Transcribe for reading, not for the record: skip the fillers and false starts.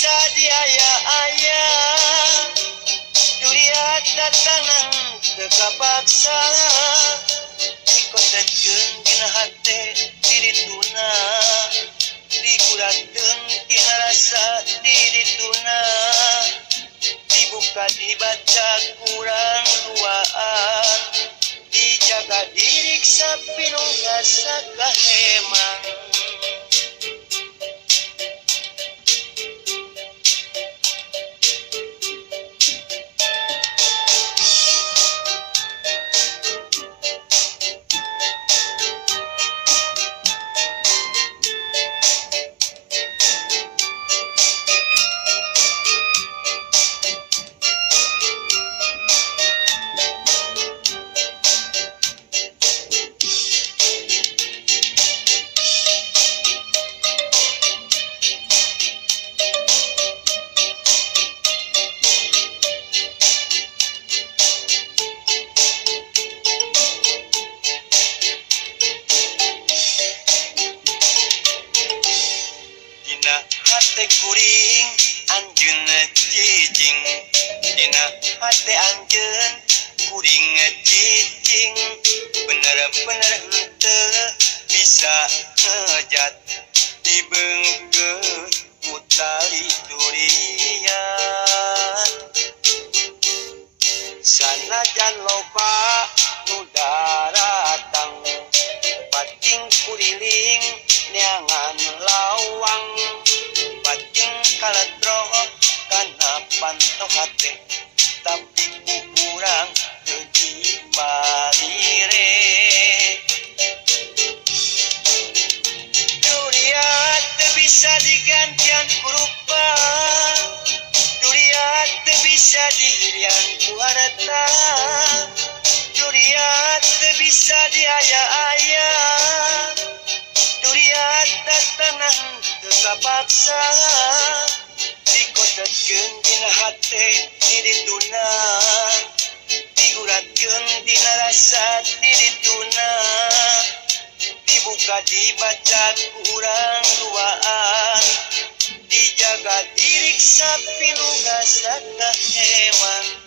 bisa diaya-aya duriat datangan tekapaksa dikotetkeun dina hate dirituna digurakeun dina rasa dirituna dibuka dibaca kurang duaan dijaga diriksa pinuh rasa kahemang. Hate kuring anjeun cicing dina hate anjeun kuring cicing bener-bener henteu bisa ngejat dibeungkeun ku tali durian sanajan loba nu daratang pating kuriling neangan lawang pating kaledro kana pantoh hate tapi kurang teu balire duriat teu bisa digantian kurupa duriat teu bisa dihirian ku harta duriat teu bisa diaya-aya duriat datangan tekapaksa dikotetkeun dina hate dirituna diguratkeun dina rasa dirituna dibuka dibaca kurang duaan dijaga diriksa pinuh rasa kahemang.